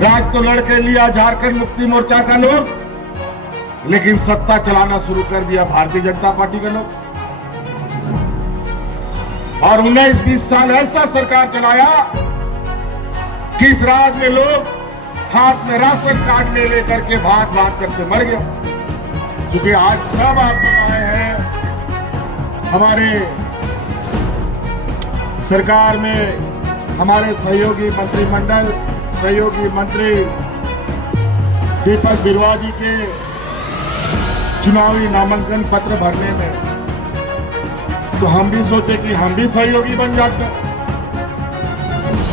राज तो लड़के लिया झारखंड मुक्ति मोर्चा का लोग, लेकिन सत्ता चलाना शुरू कर दिया भारतीय जनता पार्टी का लोग। और 19-20 साल ऐसा सरकार चलाया कि इस राज में लोग हाथ में राशन कार्ड ले लेकर के भाग भाग करके मर गया। क्योंकि आज सब आप बताए हैं, हमारे सरकार में हमारे सहयोगी मंत्रिमंडल, सहयोगी मंत्री दीपक बिरुआ जी के चुनावी नामांकन पत्र भरने में तो हम भी सोचे कि हम भी सहयोगी बन जाते हैं।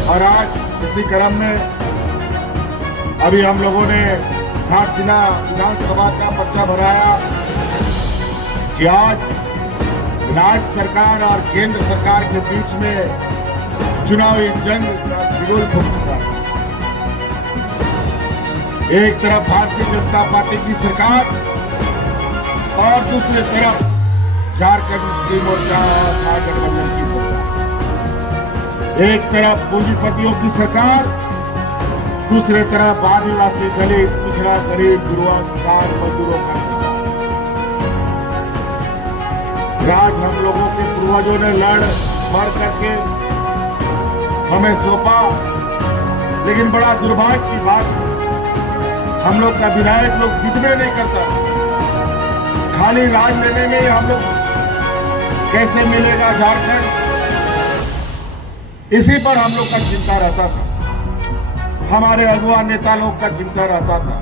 और आज इसी क्रम में अभी हम लोगों ने घाटशिला विधानसभा का पर्चा भराया कि आज राज्य सरकार और केंद्र सरकार के बीच में चुनावी जंग का बिगुल फूट चुका है। एक तरफ भारतीय जनता पार्टी की सरकार और दूसरी तरफ झारखंड मुक्ति मोर्चा और महागठबंधन की सरकार। एक तरफ पूंजीपतियों की सरकार, दूसरी तरफ आदिवासी, दलित, पिछड़ा, गरीब, गुरुआ, किसान, मजदूरों का सरकार। राज हम लोगों के पूर्वजों ने लड़ मर करके हमें सौंपा, लेकिन बड़ा दुर्भाग्य की बात, हम लोग का विधायक लोग जितने नहीं करता, खाली राज लेने में हम लोग कैसे मिलेगा झारखंड, इसी पर हम लोग का चिंता रहता था। हमारे अगुआ नेता लोग का चिंता रहता था,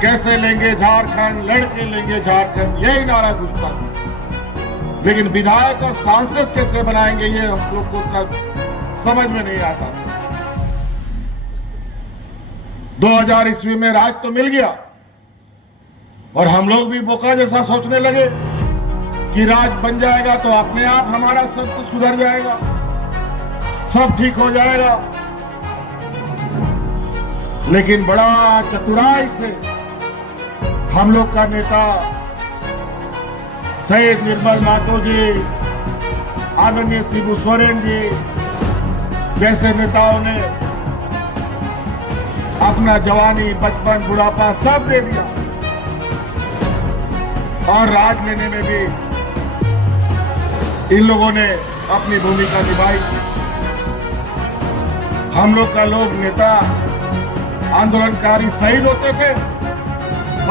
कैसे लेंगे झारखंड, लड़के लेंगे झारखंड, यही नारा गूंजता था। लेकिन विधायक और सांसद कैसे बनाएंगे, ये हम लोग को उतना समझ में नहीं आता। 2000 ईस्वी में राज तो मिल गया और हम लोग भी बोका जैसा सोचने लगे कि राज बन जाएगा तो अपने आप हमारा सब कुछ सुधर जाएगा, सब ठीक हो जाएगा। लेकिन बड़ा चतुराई से हम लोग का नेता शहीद निर्मल महतो जी, आदरणीय शिबू सोरेन जी जैसे नेताओं ने अपना जवानी, बचपन, बुढ़ापा सब दे दिया और राज लेने में भी इन लोगों ने अपनी भूमिका निभाई। हम लोग का लोग नेता आंदोलनकारी शहीद होते थे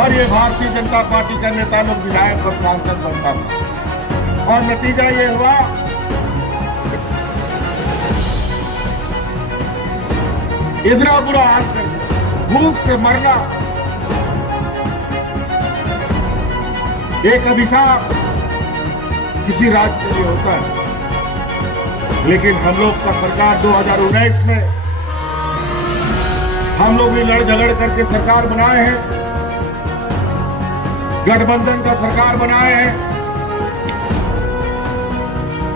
और ये भारतीय जनता पार्टी का नेता लोग विधायक और सांसद बनता था। और नतीजा ये हुआ इतना बुरा हाल कर दिया, भूख से मरना एक अभिशाप किसी राज्य के लिए होता है। लेकिन हम लोग का सरकार 2019 में हम लोग भी लड़ झगड़ करके सरकार बनाए हैं, गठबंधन का सरकार बनाए हैं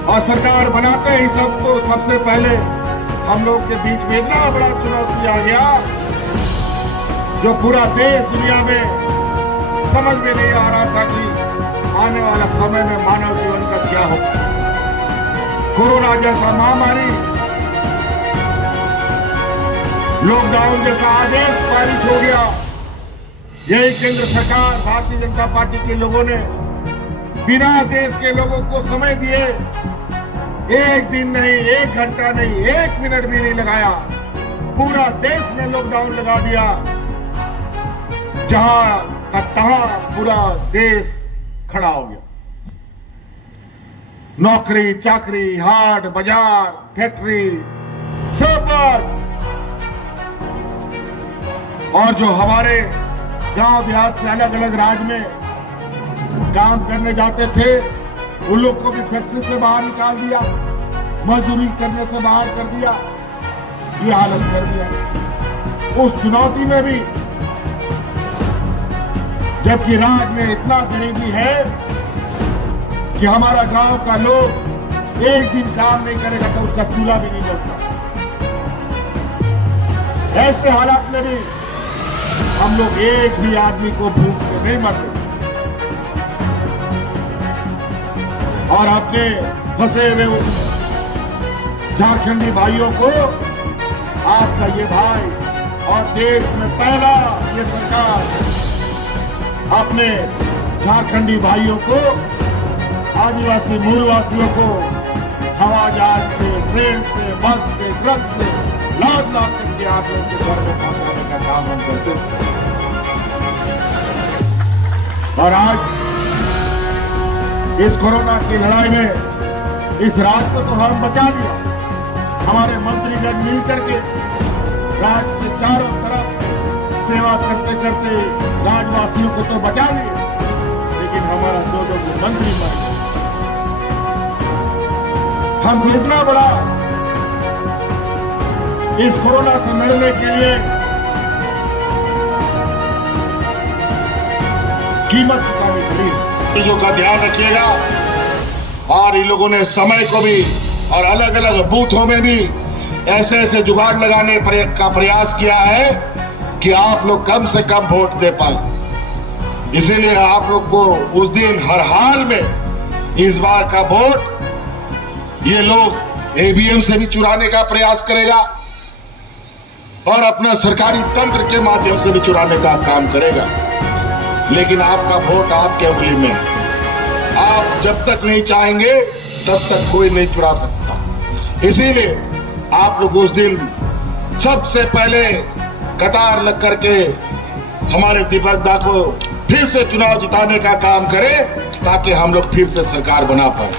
और सरकार बनाते ही सबको सबसे पहले हम लोग के बीच में इतना बड़ा चुनौती आ गया जो पूरा देश दुनिया में समझ में नहीं आ रहा था कि आने वाला समय में मानव जीवन का क्या होगा। कोरोना जैसा महामारी, लॉकडाउन जैसा आदेश पारित हो गया। यही केंद्र सरकार, भारतीय जनता पार्टी के लोगों ने बिना देश के लोगों को समय दिए, एक दिन नहीं, एक घंटा नहीं, एक मिनट भी नहीं लगाया, पूरा देश में लॉकडाउन लगा दिया। जहां का तहां पूरा देश खड़ा हो गया। नौकरी चाकरी, हाट बाजार, फैक्ट्री सब बंद। और जो हमारे गांव देहात से अलग अलग राज्य में काम करने जाते थे, उन लोग को भी फैक्ट्री से बाहर निकाल दिया, मजदूरी करने से बाहर कर दिया, ये हालत कर दिया। उस चुनौती में भी जबकि राज्य में इतना गरीबी है कि हमारा गांव का लोग एक दिन काम नहीं करेगा तो उसका चूल्हा भी नहीं जलता। ऐसे हालात में भी हम लोग एक भी आदमी को भूख से नहीं मरते और अपने फंसे हुए झारखंडी भाइयों को आपका ये भाई और देश में पहला ये सरकार अपने झारखंडी भाइयों को, आदिवासी मूलवासियों को हवाई जहाज से, ट्रेन से, बस से, ट्रक से लाद करके आप लोग के घर में पहुंचाने का काम हम करते हैं। और आज इस कोरोना की लड़ाई में इस राज्य को तो हम बचा लिया। हमारे मंत्रीगण मिल करके राज्य के चारों तरफ सेवा करते करते राज्यवासियों को तो बचा लिए, लेकिन हमारा दो मंत्री मर गए। हम इतना बड़ा इस कोरोना से लड़ने के लिए कीमत चुकानी पड़ी। चीजों का ध्यान रखिएगा। और इन लोगों ने समय को भी और अलग अलग बूथों में भी ऐसे ऐसे जुगाड़ लगाने का प्रयास किया है कि आप लोग कम से कम वोट दे पाए। इसीलिए आप लोग को उस दिन हर हाल में इस बार का वोट ये लोग ईवीएम से भी चुराने का प्रयास करेगा और अपना सरकारी तंत्र के माध्यम से भी चुराने का काम करेगा। लेकिन आपका वोट आपके उंगली में है। आप जब तक नहीं चाहेंगे तब तक कोई नहीं चुरा सकता। इसीलिए आप लोग उस दिन सबसे पहले कतार लग करके हमारे दीपक दा को फिर से चुनाव जिताने का काम करें, ताकि हम लोग फिर से सरकार बना पाए।